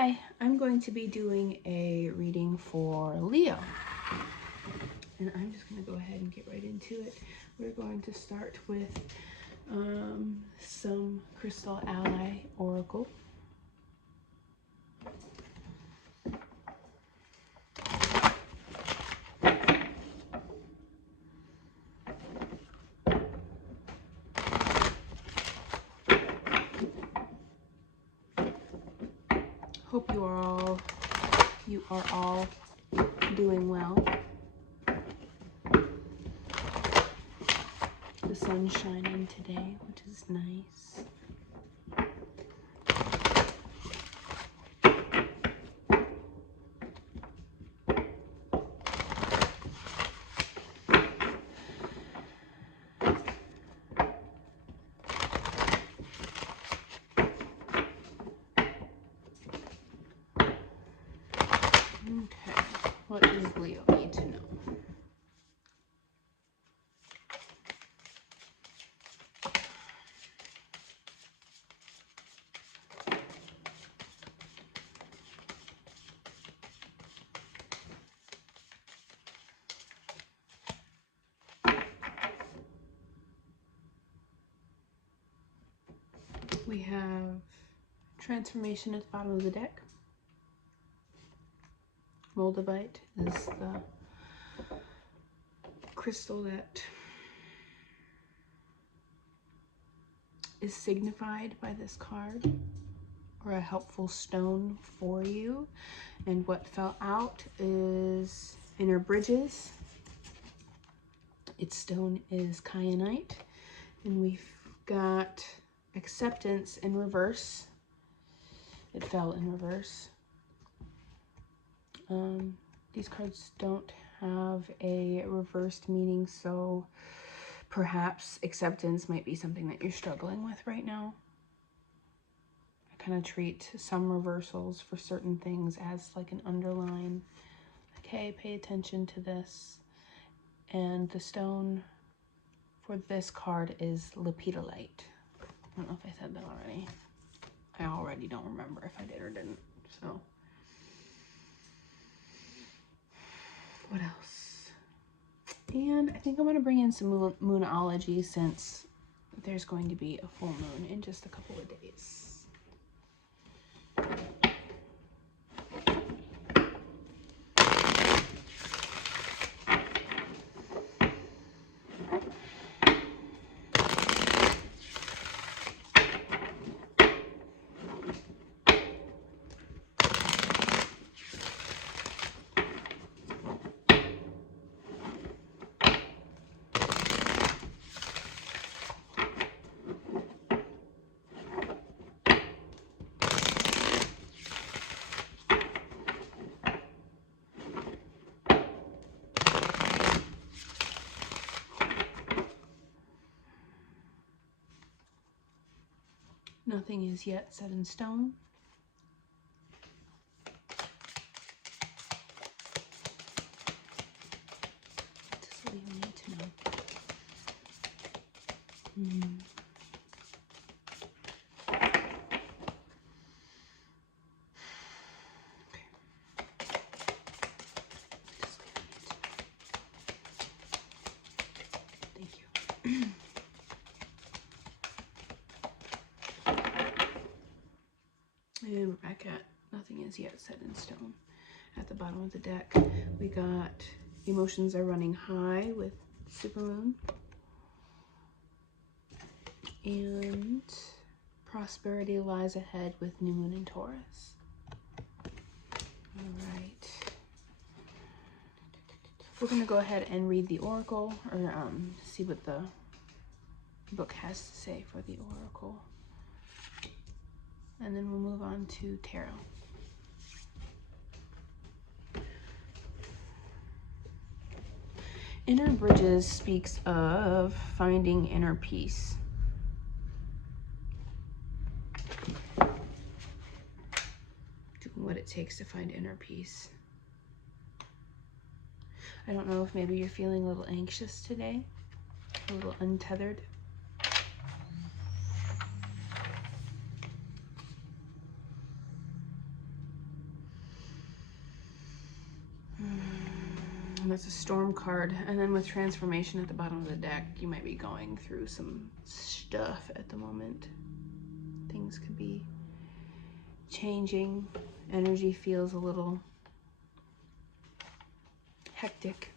Hi, I'm going to be doing a reading for Leo. And I'm just going to go ahead and get right into it. We're going to start with some Crystal Ally Oracle. Hope you are all doing well. The sun's shining today, which is nice. Okay, what does Leo need to know? We have Transformation at the bottom of the deck. Moldavite is the crystal that is signified by this card, or a helpful stone for you. And what fell out is Inner Bridges. Its stone is Kyanite. And we've got Acceptance in reverse. It fell in reverse. These cards don't have a reversed meaning, so perhaps acceptance might be something that you're struggling with right now. I kind of treat some reversals for certain things as like an underline. Okay, pay attention to this. And the stone for this card is lepidolite. I don't know if I said that already. I already don't remember if I did or didn't. So, what else? And I think I'm going to bring in some Moonology since there's going to be a full moon in just a couple of days. Nothing is yet set in stone. What does Leo need to know? Thank you. And we're back at nothing is yet set in stone. At the bottom of the deck, we got Emotions Are Running High with Supermoon. And Prosperity Lies Ahead with New Moon in Taurus. All right. We're going to go ahead and read the oracle, or see what the book has to say for the oracle. And then we'll move on to tarot. Inner Bridges speaks of finding inner peace. Doing what it takes to find inner peace. I don't know if maybe you're feeling a little anxious today, a little untethered. And that's a storm card. And then with transformation at the bottom of the deck, you might be going through some stuff at the moment. Things could be changing. Energy feels a little hectic.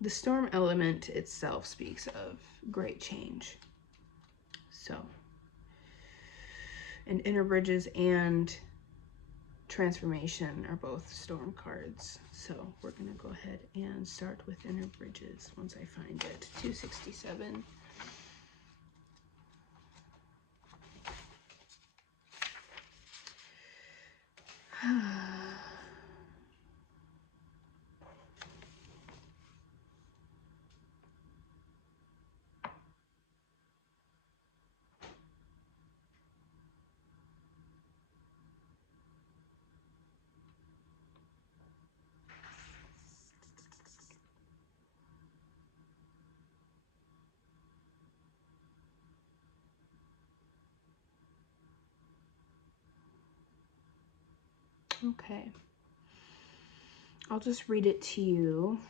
The storm element itself speaks of great change. So, and Inner Bridges and Transformation are both storm cards. So we're going to go ahead and start with Inner Bridges once I find it. 267. Okay, I'll just read it to you,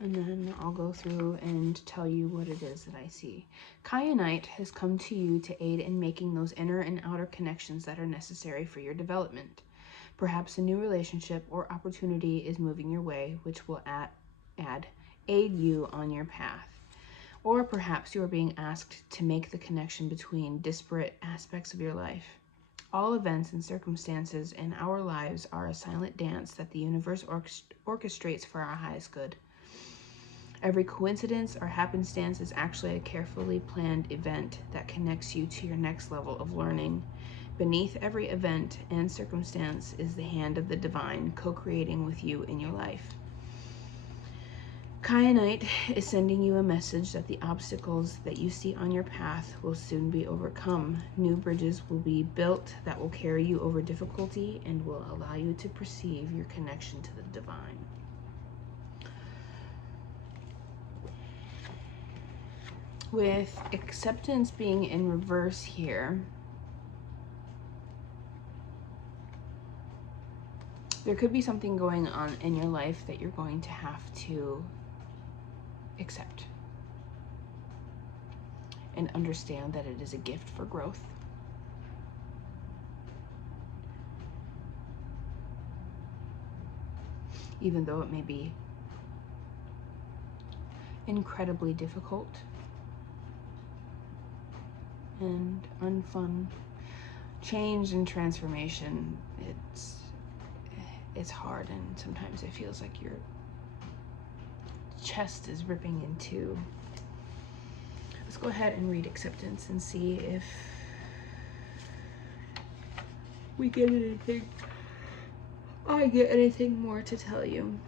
and then I'll go through and tell you what it is that I see. Kyanite has come to you to aid in making those inner and outer connections that are necessary for your development. Perhaps a new relationship or opportunity is moving your way, which will aid you on your path. Or perhaps you are being asked to make the connection between disparate aspects of your life. All events and circumstances in our lives are a silent dance that the universe orchestrates for our highest good. Every coincidence or happenstance is actually a carefully planned event that connects you to your next level of learning. Beneath every event and circumstance is the hand of the divine co-creating with you in your life. Kyanite is sending you a message that the obstacles that you see on your path will soon be overcome. New bridges will be built that will carry you over difficulty and will allow you to perceive your connection to the divine. With acceptance being in reverse here, there could be something going on in your life that you're going to have to accept and understand that it is a gift for growth. Even though it may be incredibly difficult and unfun. Change and transformation, it's hard, and sometimes it feels like your chest is ripping in two. Let's go ahead and read acceptance and see if we get anything. I get anything more to tell you.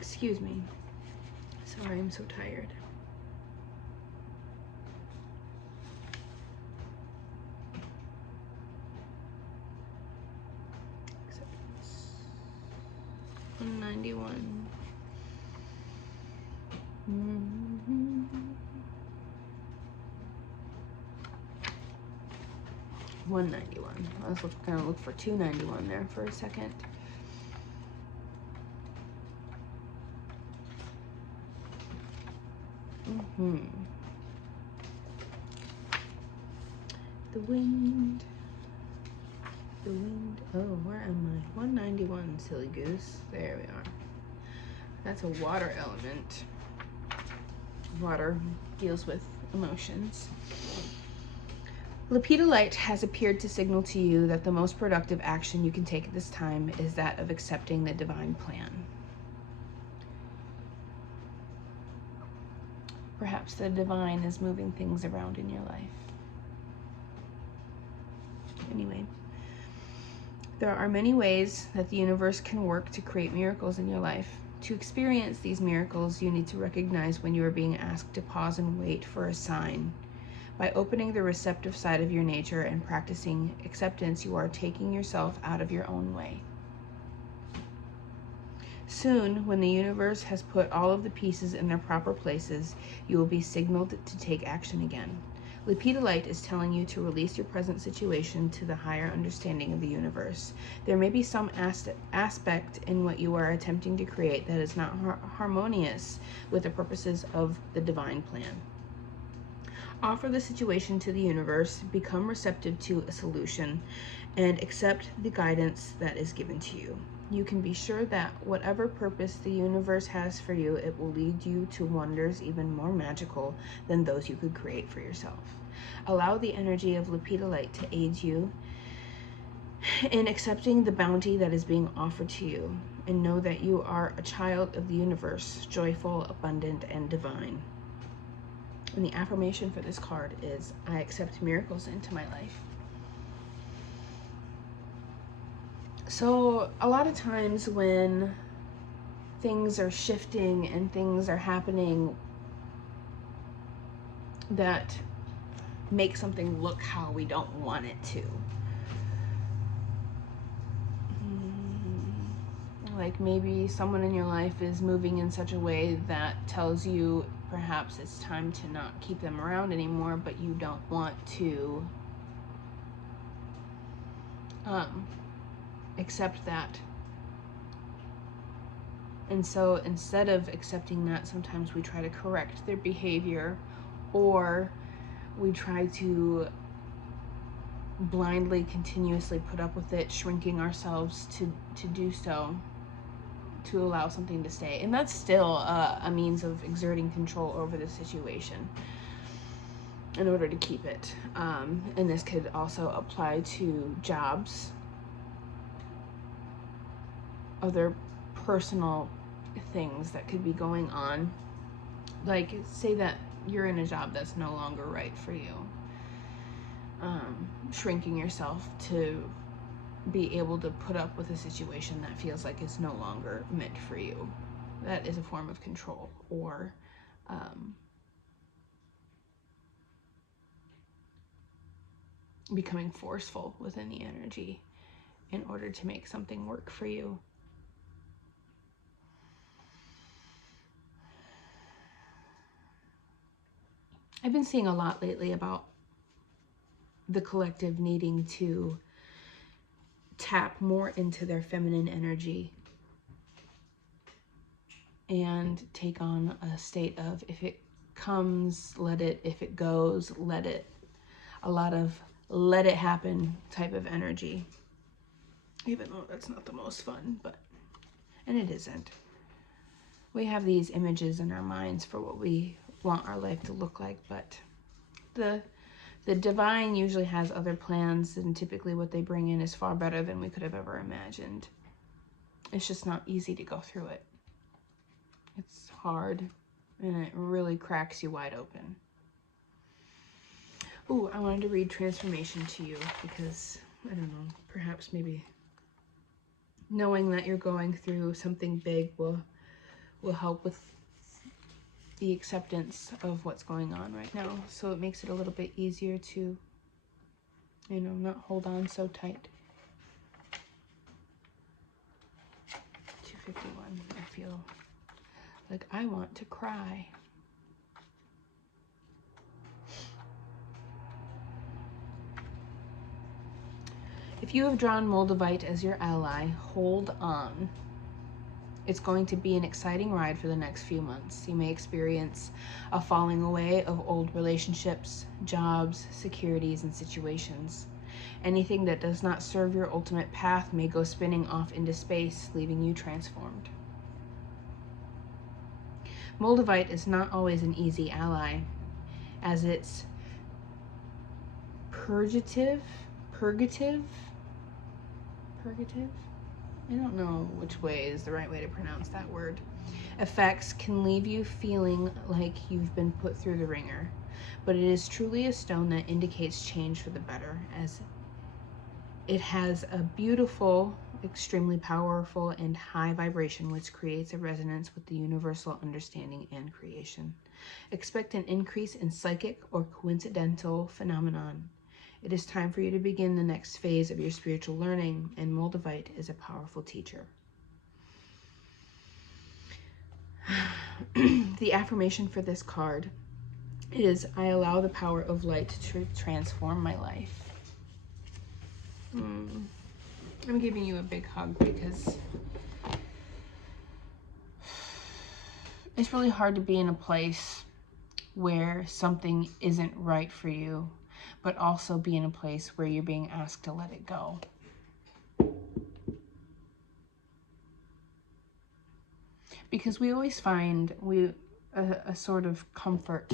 Excuse me. Sorry, I'm so tired. Acceptance. 191. 191. I was gonna look for 291 there for a second. The wind. The wind. Oh, where am I? 191, silly goose. There we are. That's a water element. Water deals with emotions. Lepidolite has appeared to signal to you that the most productive action you can take at this time is that of accepting the divine plan. Perhaps the divine is moving things around in your life. Anyway, there are many ways that the universe can work to create miracles in your life. To experience these miracles, you need to recognize when you are being asked to pause and wait for a sign. By opening the receptive side of your nature and practicing acceptance, you are taking yourself out of your own way. Soon, when the universe has put all of the pieces in their proper places, you will be signaled to take action again. Lepidolite is telling you to release your present situation to the higher understanding of the universe. There may be some aspect in what you are attempting to create that is not harmonious with the purposes of the divine plan. Offer the situation to the universe, become receptive to a solution, and accept the guidance that is given to you. You can be sure that whatever purpose the universe has for you, it will lead you to wonders even more magical than those you could create for yourself. Allow the energy of lepidolite to aid you in accepting the bounty that is being offered to you, and know that you are a child of the universe, joyful, abundant, and divine. And the affirmation for this card is, I accept miracles into my life. So a lot of times when things are shifting and things are happening that make something look how we don't want it to. Like maybe someone in your life is moving in such a way that tells you perhaps it's time to not keep them around anymore, but you don't want to accept that. And so instead of accepting that, sometimes we try to correct their behavior, or we try to blindly, continuously put up with it, shrinking ourselves to do so, to allow something to stay. And that's still a means of exerting control over the situation in order to keep it. And this could also apply to jobs, other personal things that could be going on. Like, say that you're in a job that's no longer right for you. Shrinking yourself to be able to put up with a situation that feels like it's no longer meant for you. That is a form of control. Or becoming forceful within the energy in order to make something work for you. I've been seeing a lot lately about the collective needing to tap more into their feminine energy and take on a state of, if it comes, let it, if it goes, let it. A lot of let it happen type of energy. Even though that's not the most fun, and it isn't. We have these images in our minds for what we want our life to look like, but the divine usually has other plans, and typically what they bring in is far better than we could have ever imagined. It's just not easy to go through it. It's hard, and it really cracks you wide open. Ooh, I wanted to read Transformation to you because, I don't know, perhaps maybe knowing that you're going through something big will help with the acceptance of what's going on right now. So it makes it a little bit easier to, not hold on so tight. 251, I feel like I want to cry. If you have drawn Moldavite as your ally, hold on. It's going to be an exciting ride for the next few months. You may experience a falling away of old relationships, jobs, securities, and situations. Anything that does not serve your ultimate path may go spinning off into space, leaving you transformed. Moldavite is not always an easy ally, as its purgative? I don't know which way is the right way to pronounce that word. Effects can leave you feeling like you've been put through the ringer, but it is truly a stone that indicates change for the better, as it has a beautiful, extremely powerful, and high vibration which creates a resonance with the universal understanding and creation. Expect an increase in psychic or coincidental phenomenon. It is time for you to begin the next phase of your spiritual learning, and Moldavite is a powerful teacher. The affirmation for this card is, I allow the power of light to transform my life. I'm giving you a big hug because it's really hard to be in a place where something isn't right for you, but also be in a place where you're being asked to let it go. Because we always find a sort of comfort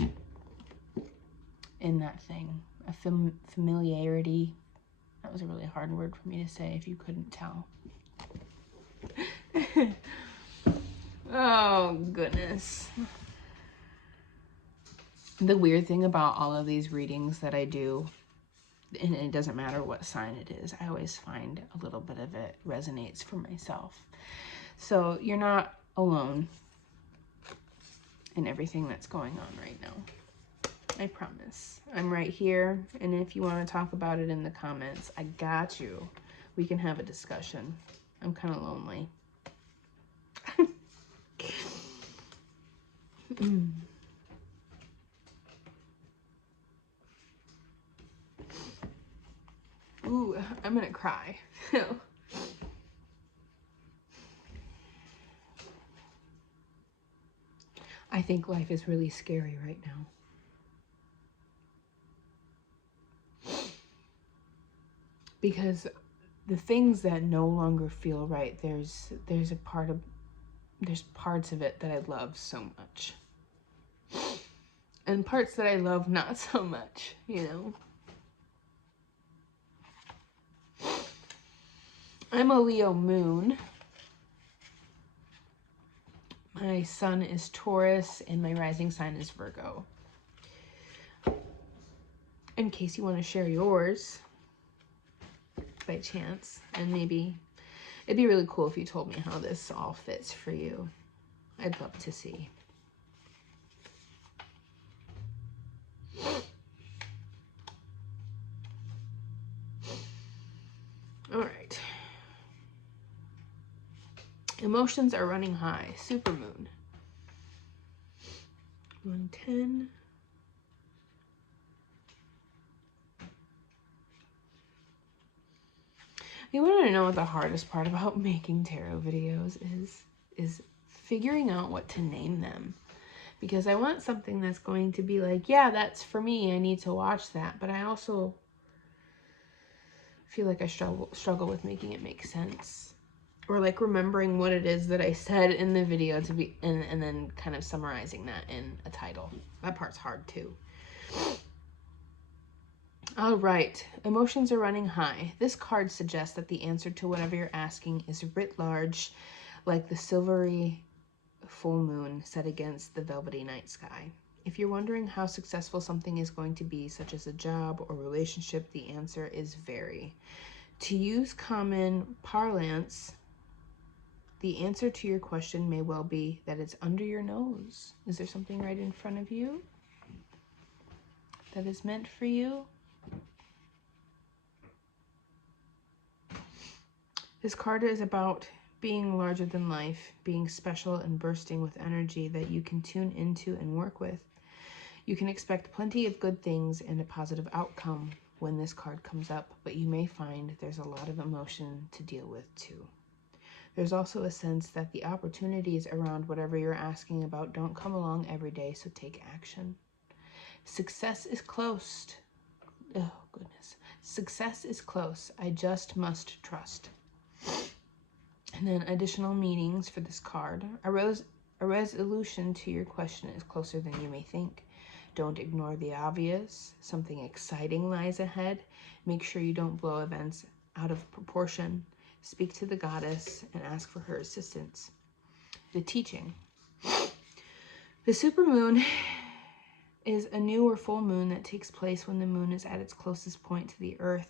in that thing, a familiarity. That was a really hard word for me to say if you couldn't tell. Oh, goodness. The weird thing about all of these readings that I do, and it doesn't matter what sign it is, I always find a little bit of it resonates for myself. So you're not alone in everything that's going on right now. I promise. I'm right here, and if you want to talk about it in the comments, I got you. We can have a discussion. I'm kind of lonely. Ooh, I'm gonna cry. I think life is really scary right now. Because the things that no longer feel right, there's parts of it that I love so much. And parts that I love not so much, you know. I'm a Leo moon. My sun is Taurus and my rising sign is Virgo. In case you want to share yours by chance, and maybe it'd be really cool if you told me how this all fits for you. I'd love to see. All right. Emotions are running high. Supermoon. 110. You want to know what the hardest part about making tarot videos is figuring out what to name them. Because I want something that's going to be like, yeah, that's for me, I need to watch that. But I also feel like I struggle with making it make sense. Or like remembering what it is that I said in the video to be, and then kind of summarizing that in a title. That part's hard too. All right, emotions are running high. This card suggests that the answer to whatever you're asking is writ large, like the silvery full moon set against the velvety night sky. If you're wondering how successful something is going to be, such as a job or relationship, the answer is very. To use common parlance, the answer to your question may well be that it's under your nose. Is there something right in front of you that is meant for you? This card is about being larger than life, being special and bursting with energy that you can tune into and work with. You can expect plenty of good things and a positive outcome when this card comes up, but you may find there's a lot of emotion to deal with too. There's also a sense that the opportunities around whatever you're asking about don't come along every day, so take action. Success is close. Oh, goodness. Success is close. I just must trust. And then additional meanings for this card. A resolution to your question is closer than you may think. Don't ignore the obvious. Something exciting lies ahead. Make sure you don't blow events out of proportion. Speak to the goddess and ask for her assistance. The teaching. The supermoon is a new or full moon that takes place when the moon is at its closest point to the earth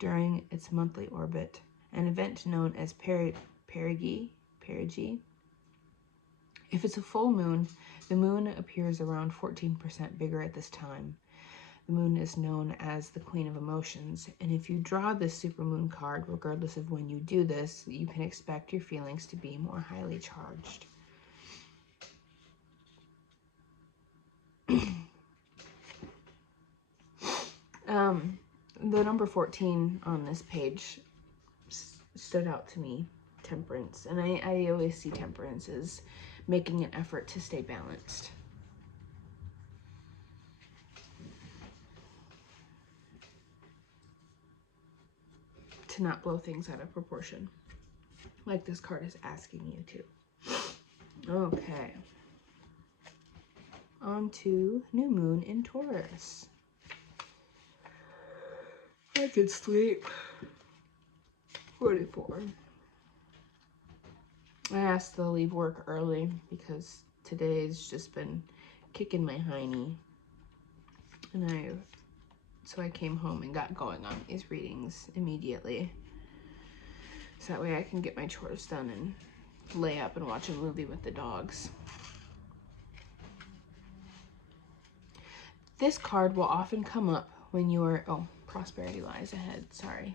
during its monthly orbit, an event known as perigee. If it's a full moon, the moon appears around 14% bigger at this time. The moon is known as the Queen of Emotions, and if you draw this supermoon card, regardless of when you do this, you can expect your feelings to be more highly charged. the number 14 on this page stood out to me, temperance. And I always see temperance as making an effort to stay balanced. To not blow things out of proportion, like this card is asking you to. Okay. On to new moon in Taurus. I could sleep. 44. I asked to leave work early because today's just been kicking my hiney. And so I came home and got going on these readings immediately. So that way I can get my chores done and lay up and watch a movie with the dogs. This card will often come up when you're, oh, prosperity lies ahead, sorry.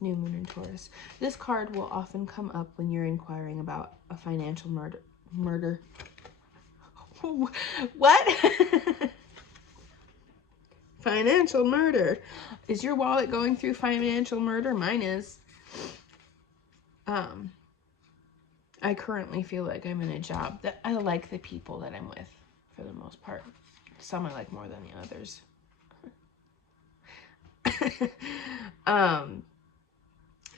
New moon in Taurus. This card will often come up when you're inquiring about a financial murder. What? Financial murder. Is your wallet going through financial murder? Mine is. I currently feel like I'm in a job that I like the people that I'm with for the most part. Some I like more than the others.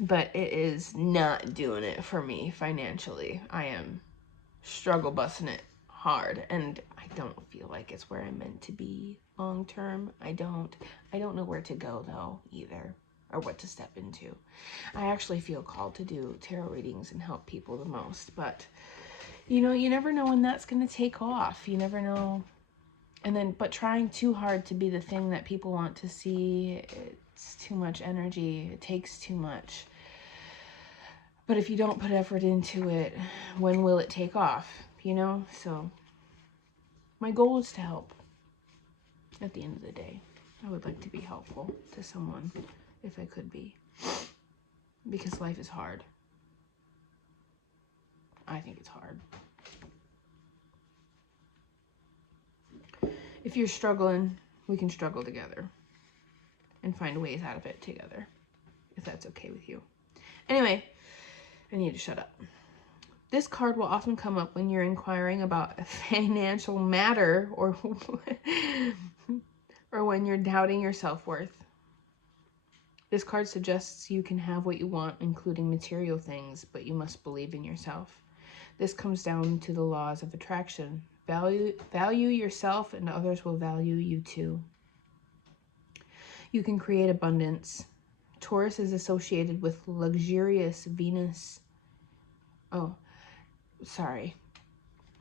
But it is not doing it for me financially. I am struggle busting it hard, and I don't feel like it's where I'm meant to be long term. I don't know where to go though either, or what to step into. I actually feel called to do tarot readings and help people the most, but you know, you never know when that's going to take off. You never know. And then, but trying too hard to be the thing that people want to see, it's too much energy. It takes too much. But if you don't put effort into it, when will it take off? You know? So my goal is to help. At the end of the day, I would like to be helpful to someone if I could be. Because life is hard. I think it's hard. If you're struggling, we can struggle together and find ways out of it together, if that's okay with you. Anyway, I need to shut up. This card will often come up when you're inquiring about a financial matter or when you're doubting your self-worth. This card suggests you can have what you want, including material things, but you must believe in yourself. This comes down to the laws of attraction. Value yourself and others will value you too. You can create abundance. Taurus is associated with luxurious Venus. Oh, sorry.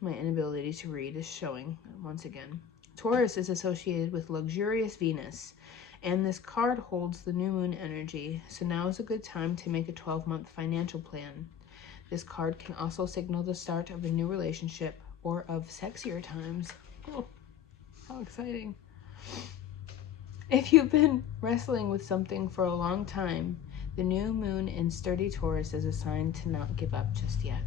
My inability to read is showing once again. Taurus is associated with luxurious Venus, and this card holds the new moon energy, so now is a good time to make a 12-month financial plan. This card can also signal the start of a new relationship or of sexier times. Oh, how exciting. If you've been wrestling with something for a long time, the new moon in sturdy Taurus is a sign to not give up just yet.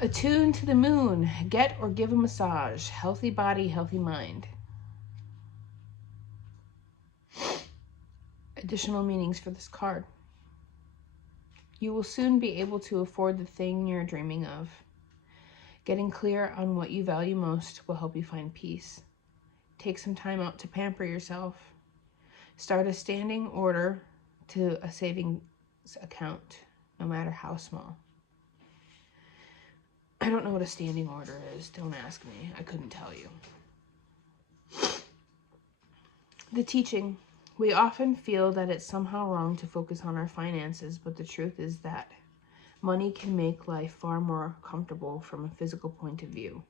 Attune to the moon. Get or give a massage. Healthy body, healthy mind. Additional meanings for this card. You will soon be able to afford the thing you're dreaming of. Getting clear on what you value most will help you find peace. Take some time out to pamper yourself. Start a standing order to a savings account, no matter how small. I don't know what a standing order is. Don't ask me. I couldn't tell you. The teaching. We often feel that it's somehow wrong to focus on our finances, but the truth is that money can make life far more comfortable from a physical point of view.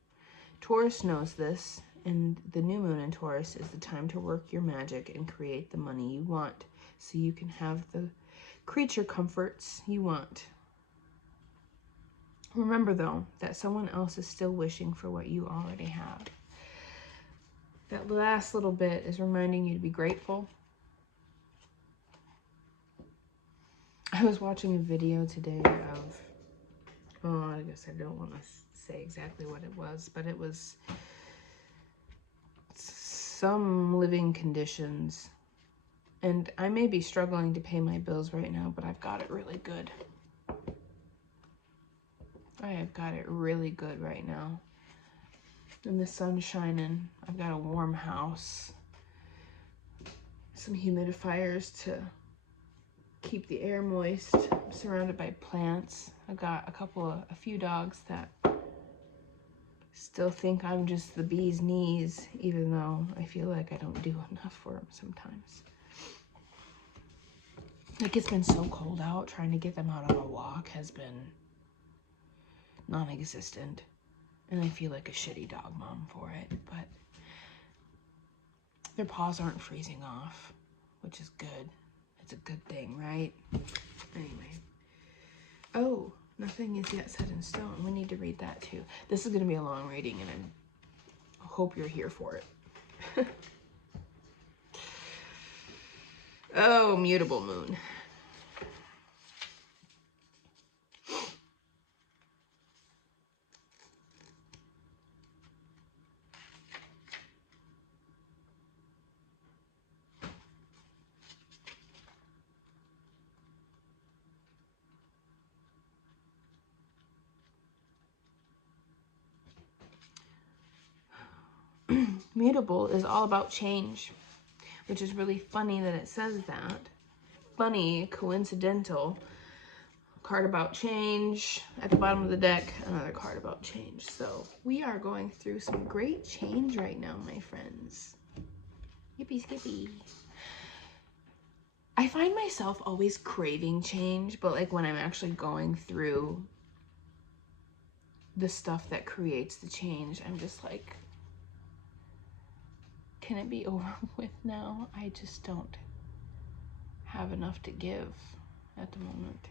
Taurus knows this, and the new moon in Taurus is the time to work your magic and create the money you want so you can have the creature comforts you want. Remember, though, that someone else is still wishing for what you already have. That last little bit is reminding you to be grateful. I was watching a video today of, oh, I guess I don't want to say exactly what it was, but it was some living conditions And I may be struggling to pay my bills right now, but I've got it really good. I have got it really good right now. And the sun's shining. I've got a warm house. Some humidifiers to keep the air moist. I'm surrounded by plants. I've got a few dogs that still think I'm just the bee's knees, even though I feel like I don't do enough for them sometimes. Like, it's been so cold out, trying to get them out on a walk has been non-existent. And I feel like a shitty dog mom for it, but their paws aren't freezing off, which is good. It's a good thing, right? Anyway. Oh, nothing is yet set in stone. We need to read that too. This is going to be a long reading, and I hope you're here for it. Oh, mutable moon. Mutable is all about change, which is really funny that it says that. Funny, coincidental. Card about change at the bottom of the deck, another card about change. So we are going through some great change right now, my friends. Yippee skippy. I find myself always craving change, but like when I'm actually going through the stuff that creates the change, I'm just like, can it be over with now? I just don't have enough to give at the moment.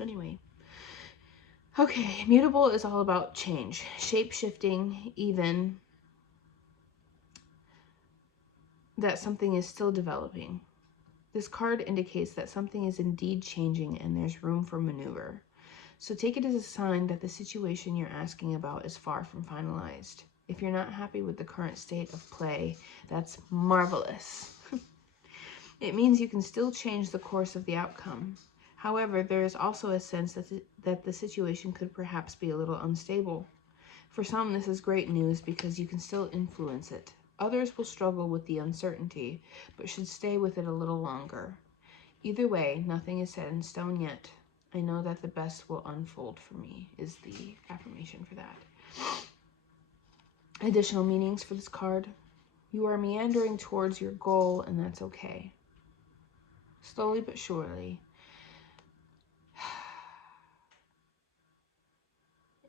Anyway. Okay, mutable is all about change, shape-shifting, even that something is still developing. This card indicates that something is indeed changing and there's room for maneuver. So take it as a sign that the situation you're asking about is far from finalized. If you're not happy with the current state of play, that's marvelous. It means you can still change the course of the outcome. However, there is also a sense that the situation could perhaps be a little unstable. For some, this is great news because you can still influence it. Others will struggle with the uncertainty, but should stay with it a little longer. Either way, nothing is set in stone yet. I know that the best will unfold for me, is the affirmation for that. Additional meanings for this card. You are meandering towards your goal, and that's okay. Slowly but surely.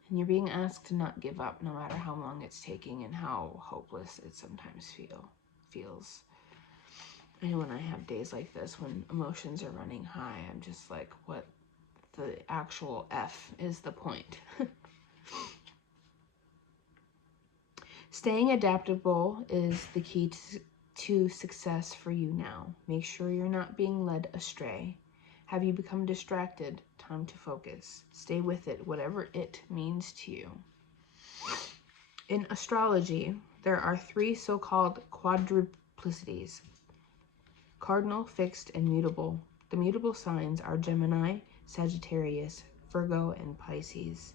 And you're being asked to not give up no matter how long it's taking and how hopeless it sometimes feels. I know when I have days like this, when emotions are running high, I'm just like, what the actual F is the point? Staying adaptable is the key to success for you now. Make sure you're not being led astray. Have you become distracted? Time to focus. Stay with it, whatever it means to you. In astrology, there are 3 so-called quadruplicities: cardinal, fixed, and mutable. The mutable signs are Gemini, Sagittarius, Virgo, and Pisces.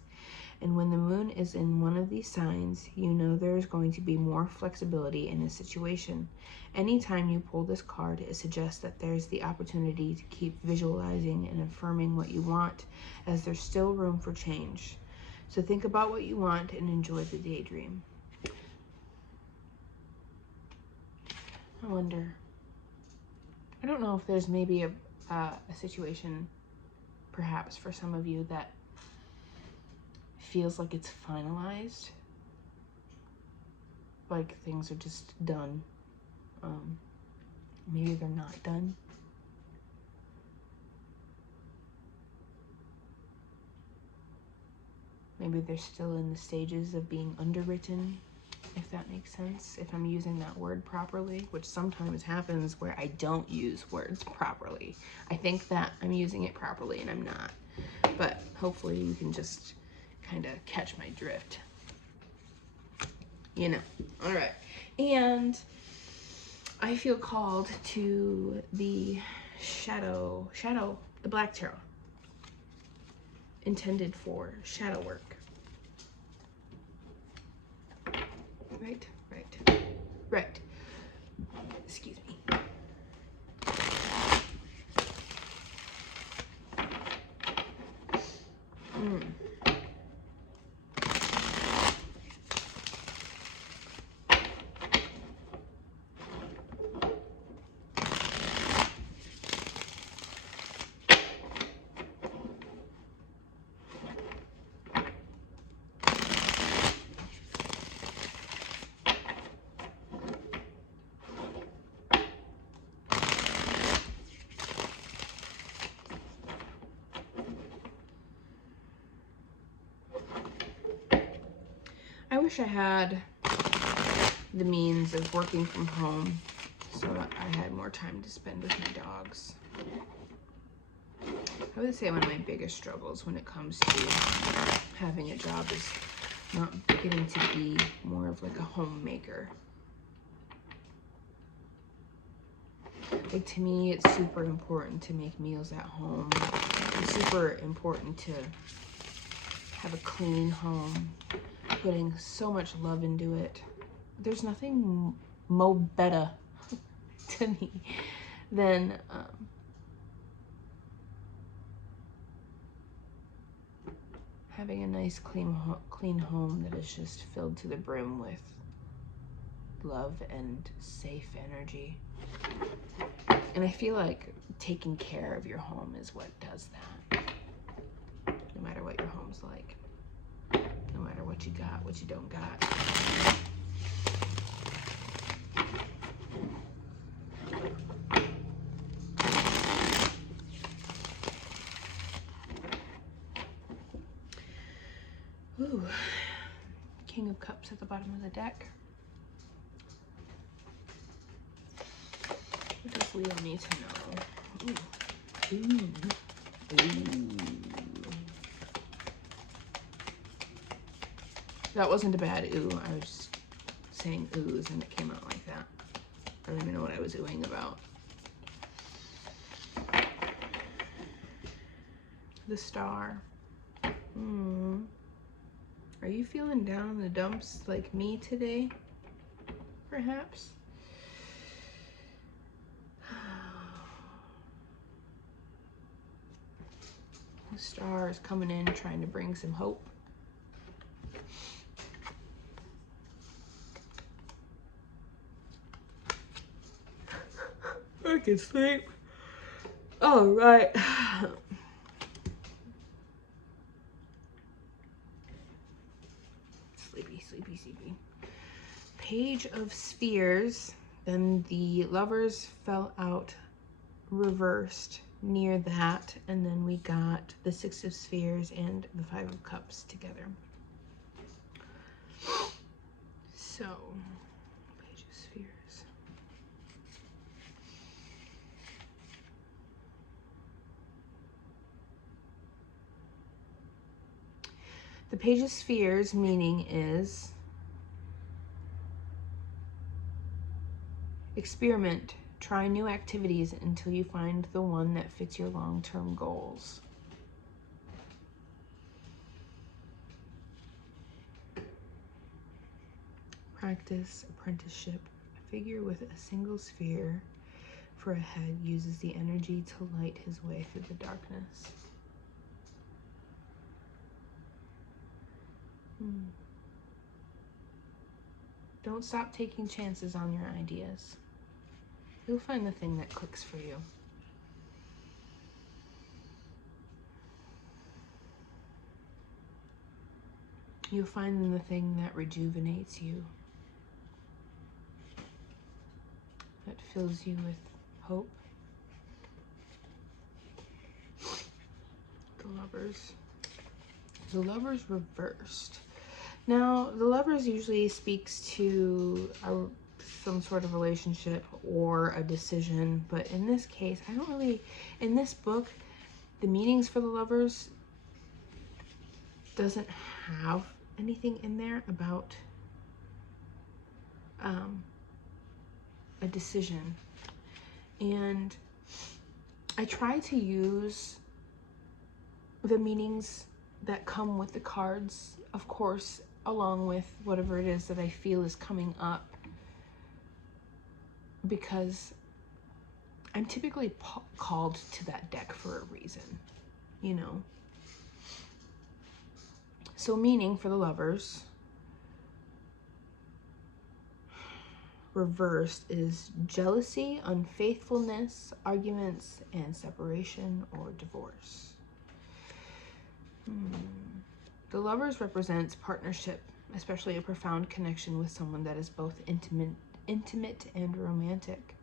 And when the moon is in one of these signs, you know there is going to be more flexibility in a situation. Anytime you pull this card, it suggests that there's the opportunity to keep visualizing and affirming what you want, as there's still room for change. So think about what you want and enjoy the daydream. I wonder, I don't know if there's maybe a situation perhaps for some of you that feels like it's finalized, like things are just done. Maybe they're not done. Maybe they're still in the stages of being underwritten, if that makes sense, if I'm using that word properly, which sometimes happens where I don't use words properly. I think that I'm using it properly and I'm not, but hopefully you can just kind of catch my drift, you know. All right, and I feel called to the the Black Tarot, intended for shadow work. Right. Excuse me. I wish I had the means of working from home so that I had more time to spend with my dogs. I would say one of my biggest struggles when it comes to having a job is not getting to be more of like a homemaker. Like, to me, it's super important to make meals at home. It's super important to have a clean home, putting so much love into it. There's nothing mo better to me than having a nice clean home that is just filled to the brim with love and safe energy. And I feel like taking care of your home is what does that. No matter what your home's like. No matter what you got, what you don't got. Ooh. King of Cups at the bottom of the deck. What does Leo need to know? Ooh. Ooh. Ooh. That wasn't a bad ooh. I was just saying oohs and it came out like that. I don't even know what I was oohing about. The Star. Are you feeling down in the dumps like me today? Perhaps? The Star is coming in trying to bring some hope. I can sleep. All right. Sleepy. Page of Spheres. Then the Lovers fell out reversed near that. And then we got the Six of Spheres and the Five of Cups together. So, Page of Spheres. The Page of Spheres meaning is experiment, try new activities until you find the one that fits your long-term goals. Practice, apprenticeship. A figure with a single sphere for a head uses the energy to light his way through the darkness. Don't stop taking chances on your ideas. You'll find the thing that clicks for you. You'll find the thing that rejuvenates you, that fills you with hope. The Lovers. The Lovers reversed. Now, the Lovers usually speaks to some sort of relationship or a decision, but in this case, I don't really, in this book, the meanings for the Lovers doesn't have anything in there about a decision. And I try to use the meanings that come with the cards, of course, along with whatever it is that I feel is coming up, because I'm typically called to that deck for a reason, you know. So meaning for the Lovers, reversed, is jealousy, unfaithfulness, arguments, and separation or divorce. The Lovers represents partnership, especially a profound connection with someone that is both intimate and romantic.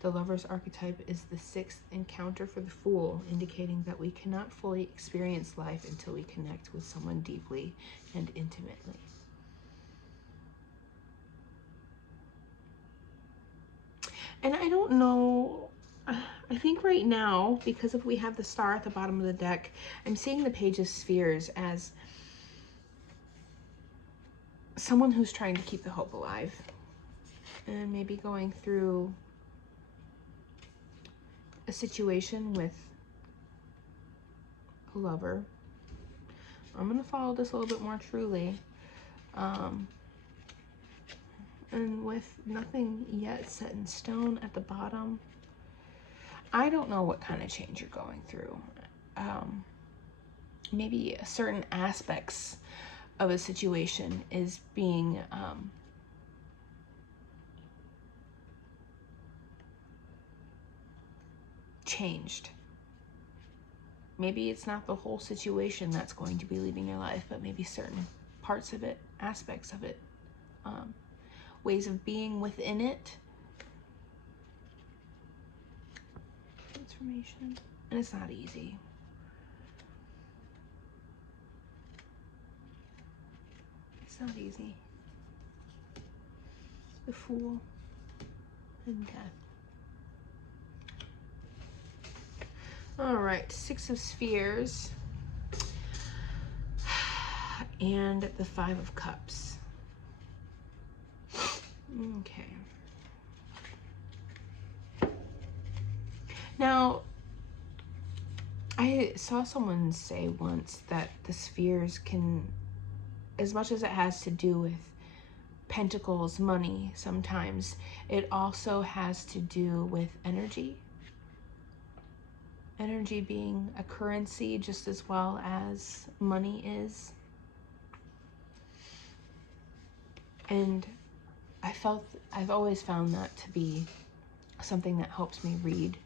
The Lover's archetype is the sixth encounter for the Fool, indicating that we cannot fully experience life until we connect with someone deeply and intimately. And I don't know, I think right now, because if we have the Star at the bottom of the deck, I'm seeing the Page of Spheres as someone who's trying to keep the hope alive and maybe going through a situation with a lover. I'm going to follow this a little bit more truly. And with nothing yet set in stone at the bottom, I don't know what kind of change you're going through. Maybe certain aspects of a situation is being changed. Maybe it's not the whole situation that's going to be leaving your life, but maybe certain parts of it, aspects of it, ways of being within it. Transformation. And it's not easy. It's not easy. The Fool and Death. All right, Six of Spheres and the Five of Cups. Okay. Now, I saw someone say once that the spheres can, as much as it has to do with pentacles, money, sometimes it also has to do with energy. Energy being a currency just as well as money is. And I've always found that to be something that helps me read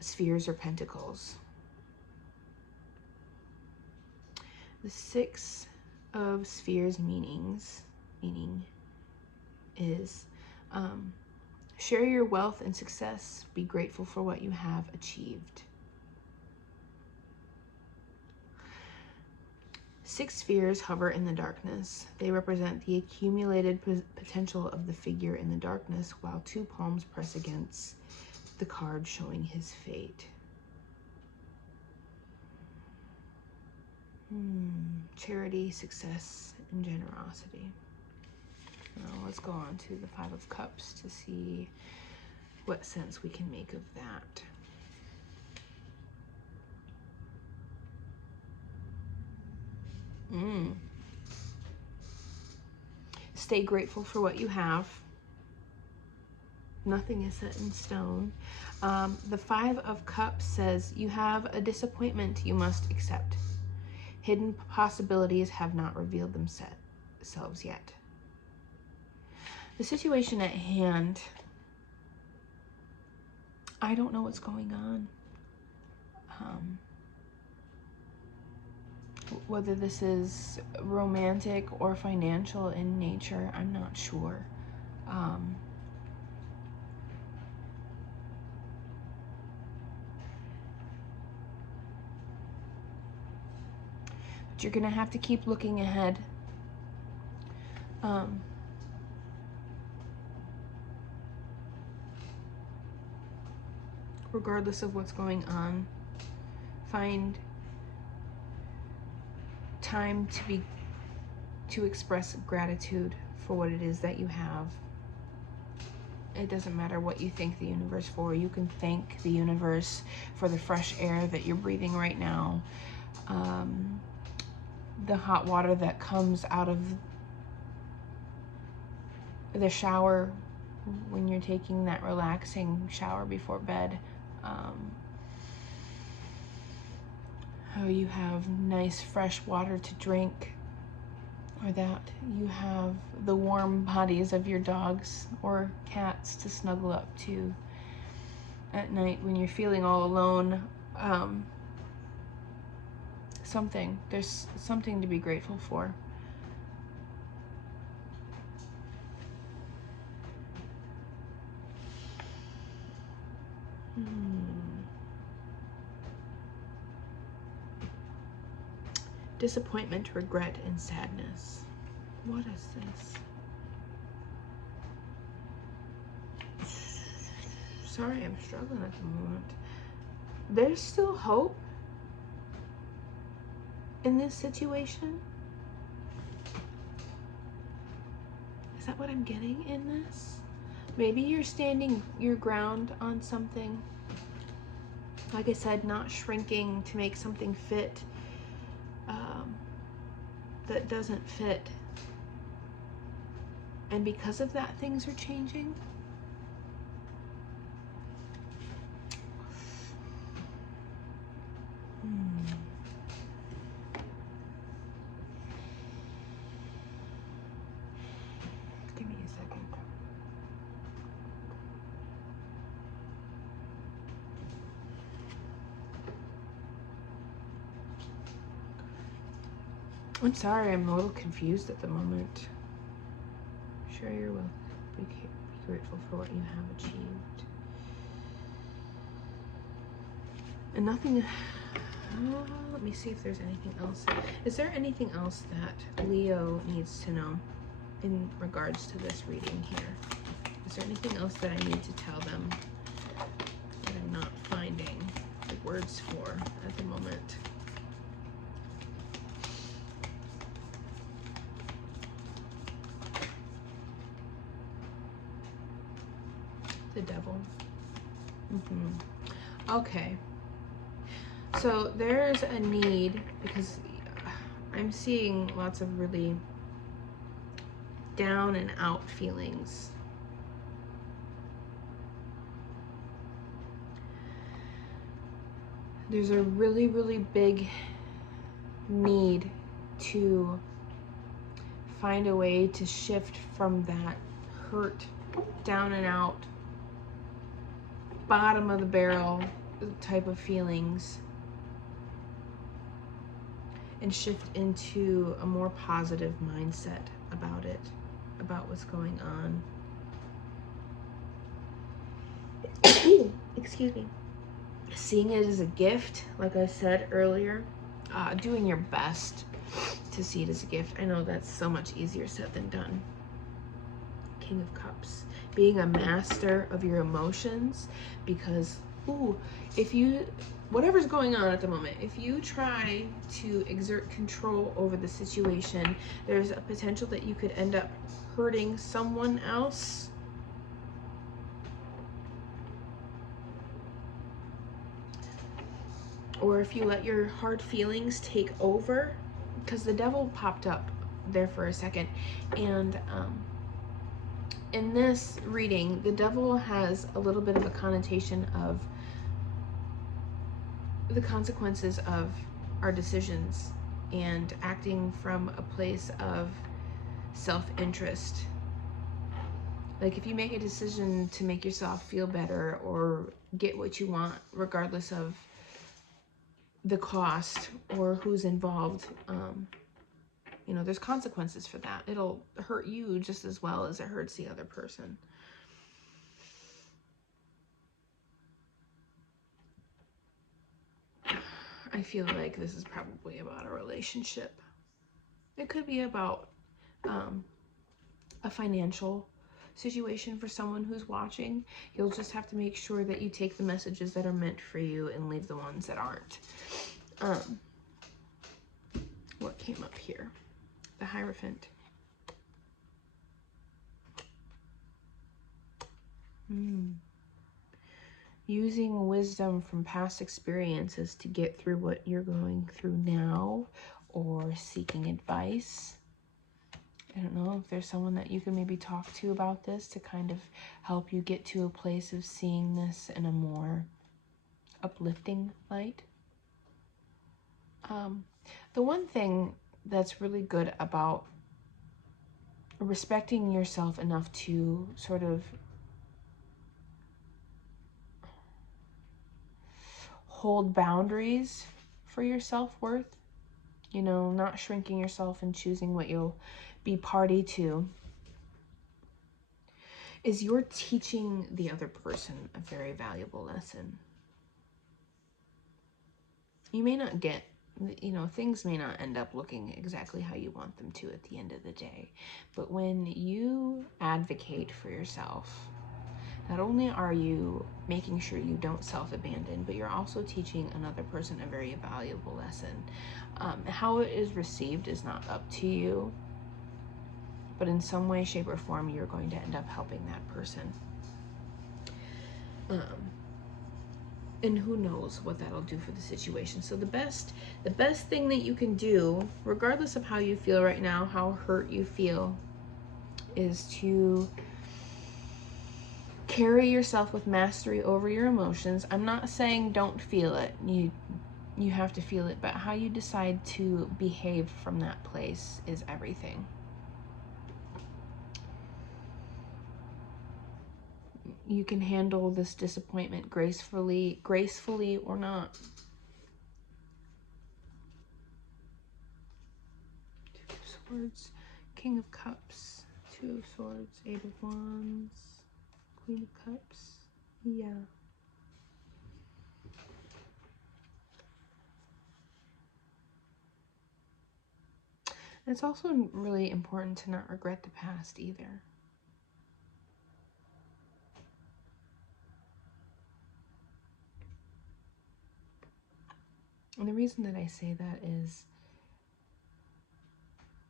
spheres or pentacles. The Six of Spheres meaning is share your wealth and success. Be grateful for what you have achieved. Six spheres hover in the darkness. They represent the accumulated potential of the figure in the darkness, while two palms press against the card showing his fate. Charity, success, and generosity. Now let's go on to the Five of Cups to see what sense we can make of that. Stay grateful for what you have. Nothing is set in stone. The Five of Cups says you have a disappointment you must accept. Hidden possibilities have not revealed themselves yet. The situation at hand, I don't know what's going on. Whether this is romantic or financial in nature, I'm not sure. But you're gonna have to keep looking ahead. Regardless of what's going on, find time to express gratitude for what it is that you have. It doesn't matter what you thank the universe for. You can thank the universe for the fresh air that you're breathing right now. The hot water that comes out of the shower when you're taking that relaxing shower before bed. How you have nice fresh water to drink, or that you have the warm bodies of your dogs or cats to snuggle up to at night when you're feeling all alone. There's something to be grateful for. Disappointment, regret, and sadness. What is this? Sorry, I'm struggling at the moment. There's still hope in this situation. Is that what I'm getting in this? Maybe you're standing your ground on something. Like I said, not shrinking to make something fit that doesn't fit. And because of that, things are changing. Give me a second. I'm sorry, I'm a little confused at the moment. Sure, you're welcome. Be grateful for what you have achieved. And nothing. Let me see if there's anything else. Is there anything else that Leo needs to know in regards to this reading here? Is there anything else that I need to tell them that I'm not finding the words for at the moment? The devil. Okay. So there's a need, because I'm seeing lots of really down and out feelings. There's a really, really big need to find a way to shift from that hurt, down and out, bottom of the barrel type of feelings, and shift into a more positive mindset about it, about what's going on. Excuse me. Seeing it as a gift, like I said earlier, doing your best to see it as a gift. I know that's so much easier said than done. King of Cups. Being a master of your emotions, because, if you, whatever's going on at the moment, if you try to exert control over the situation, there's a potential that you could end up hurting someone else. Or if you let your hard feelings take over, because the devil popped up there for a second. And in this reading, the devil has a little bit of a connotation of the consequences of our decisions and acting from a place of self-interest. Like if you make a decision to make yourself feel better or get what you want, regardless of the cost or who's involved, there's consequences for that. It'll hurt you just as well as it hurts the other person. I feel like this is probably about a relationship. It could be about a financial situation for someone who's watching. You'll just have to make sure that you take the messages that are meant for you and leave the ones that aren't. What came up here? The Hierophant. Using wisdom from past experiences to get through what you're going through now, or seeking advice. I don't know if there's someone that you can maybe talk to about this to kind of help you get to a place of seeing this in a more uplifting light. The one thing that's really good about respecting yourself enough to sort of hold boundaries for your self-worth, you know, not shrinking yourself and choosing what you'll be party to, is you're teaching the other person a very valuable lesson. You may not get, you know, things may not end up looking exactly how you want them to at the end of the day. But when you advocate for yourself, not only are you making sure you don't self-abandon, but you're also teaching another person a very valuable lesson. How it is received is not up to you, but in some way, shape, or form, you're going to end up helping that person. And who knows what that'll do for the situation. So the best thing that you can do, regardless of how you feel right now, how hurt you feel, is to carry yourself with mastery over your emotions. I'm not saying don't feel it. You have to feel it, but how you decide to behave from that place is everything. You can handle this disappointment gracefully or not. Two of Swords, King of Cups, Two of Swords, Eight of Wands, Queen of Cups. Yeah. And it's also really important to not regret the past either. And the reason that I say that is,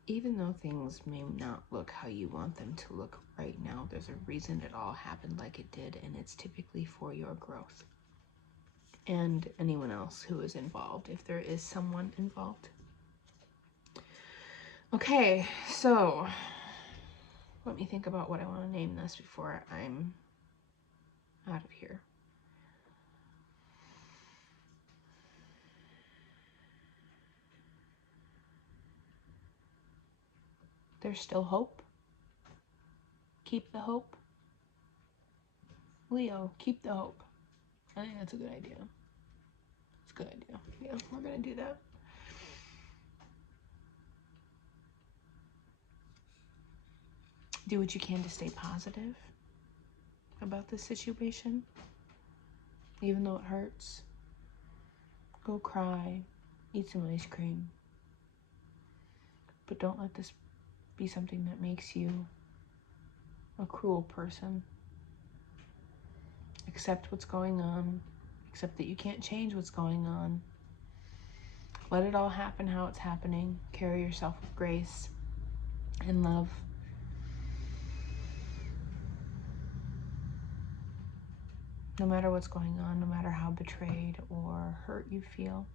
even though things may not look how you want them to look right now, there's a reason it all happened like it did, and it's typically for your growth. And anyone else who is involved, if there is someone involved. Okay, so let me think about what I want to name this before I'm out of here. There's still hope. Keep the hope. Leo, keep the hope. I think that's a good idea. It's a good idea. Yeah, we're going to do that. Do what you can to stay positive about this situation, even though it hurts. Go cry, eat some ice cream. But don't let this be something that makes you a cruel person. Accept what's going on. Accept that you can't change what's going on. Let it all happen how it's happening. Carry yourself with grace and love. No matter what's going on, no matter how betrayed or hurt you feel.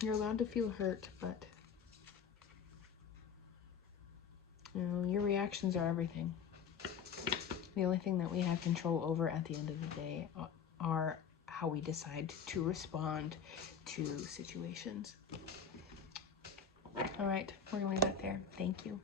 You're allowed to feel hurt, but you know, your reactions are everything. The only thing that we have control over at the end of the day are how we decide to respond to situations. All right, we're gonna leave that there. Thank you.